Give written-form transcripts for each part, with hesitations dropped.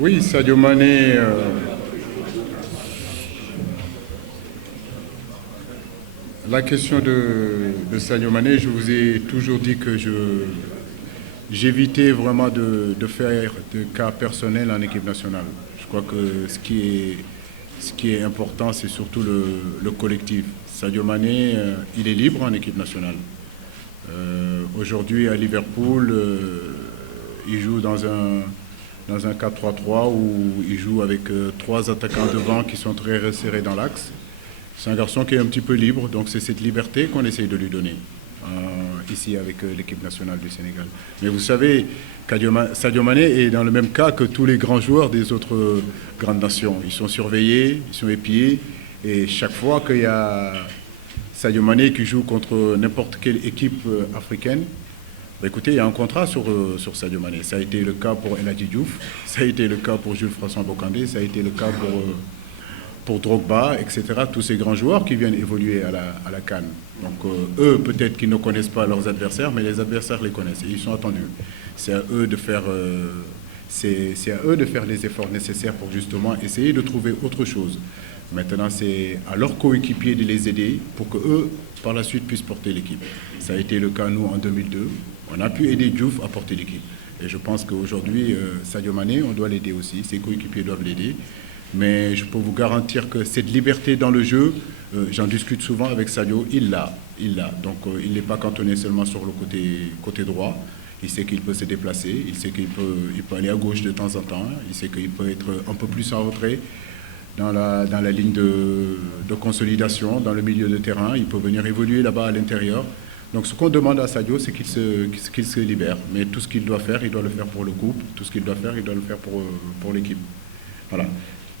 Oui, Sadio Mané, la question de Sadio Mané, je vous ai toujours dit que j'évitais vraiment de faire de cas personnels en équipe nationale. Je crois que ce qui est important, c'est surtout le collectif. Sadio Mané, il est libre en équipe nationale. Aujourd'hui, à Liverpool, il joue dans un 4-3-3 où il joue avec trois attaquants devant qui sont très resserrés dans l'axe. C'est un garçon qui est un petit peu libre, donc c'est cette liberté qu'on essaye de lui donner ici avec l'équipe nationale du Sénégal. Mais vous savez, Sadio Mané est dans le même cas que tous les grands joueurs des autres grandes nations. Ils sont surveillés, ils sont épiés, et chaque fois qu'il y a Sadio Mané qui joue contre n'importe quelle équipe africaine, bah écoutez, il y a un contrat sur Sadio Mané. Ça a été le cas pour El Hadji Diouf, ça a été le cas pour Jules François Bocandé, ça a été le cas pour Drogba, etc. Tous ces grands joueurs qui viennent évoluer à la CAN. Donc eux, peut-être qu'ils ne connaissent pas leurs adversaires, mais les adversaires les connaissent et ils sont attendus. C'est à eux de faire, c'est à eux de faire les efforts nécessaires pour justement essayer de trouver autre chose. Maintenant, c'est à leurs coéquipiers de les aider pour qu'eux, par la suite, puissent porter l'équipe. Ça a été le cas, nous, en 2002. On a pu aider Diouf à porter l'équipe. Et je pense qu'aujourd'hui, Sadio Mané, on doit l'aider aussi. Ses coéquipiers doivent l'aider. Mais je peux vous garantir que cette liberté dans le jeu, j'en discute souvent avec Sadio, il l'a. Donc il n'est pas cantonné seulement sur le côté droit. Il sait qu'il peut se déplacer, il sait qu'il peut aller à gauche de temps en temps, il sait qu'il peut être un peu plus en retrait dans la ligne de consolidation, dans le milieu de terrain. Il peut venir évoluer là-bas à l'intérieur. Donc ce qu'on demande à Sadio, c'est qu'il se libère. Mais tout ce qu'il doit faire, il doit le faire pour le groupe. Tout ce qu'il doit faire, il doit le faire pour l'équipe. Voilà.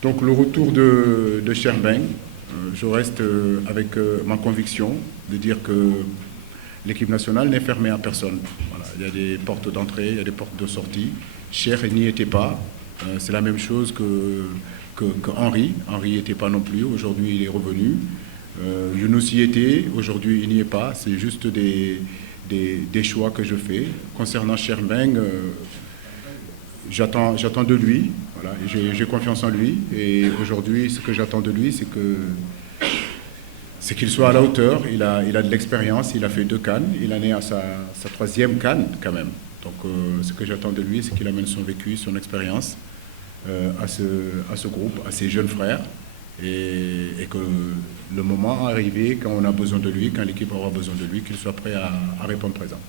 Donc le retour de Cherbeng, je reste avec ma conviction de dire que l'équipe nationale n'est fermée à personne. Voilà. Il y a des portes d'entrée, il y a des portes de sortie. Cher n'y était pas. C'est la même chose que Henry. Henry n'y était pas non plus. Aujourd'hui, il est revenu. Younous y était. Aujourd'hui, il n'y est pas. C'est juste des choix que je fais. Concernant Cherbeng, j'attends de lui. Voilà, j'ai confiance en lui et aujourd'hui, ce que j'attends de lui, c'est qu'il soit à la hauteur. Il a de l'expérience, il a fait 2 CAN, il en est à sa 3e CAN quand même. Donc ce que j'attends de lui, c'est qu'il amène son vécu, son expérience à ce groupe, à ses jeunes frères et que le moment arrivé, quand on a besoin de lui, quand l'équipe aura besoin de lui, qu'il soit prêt à répondre présent.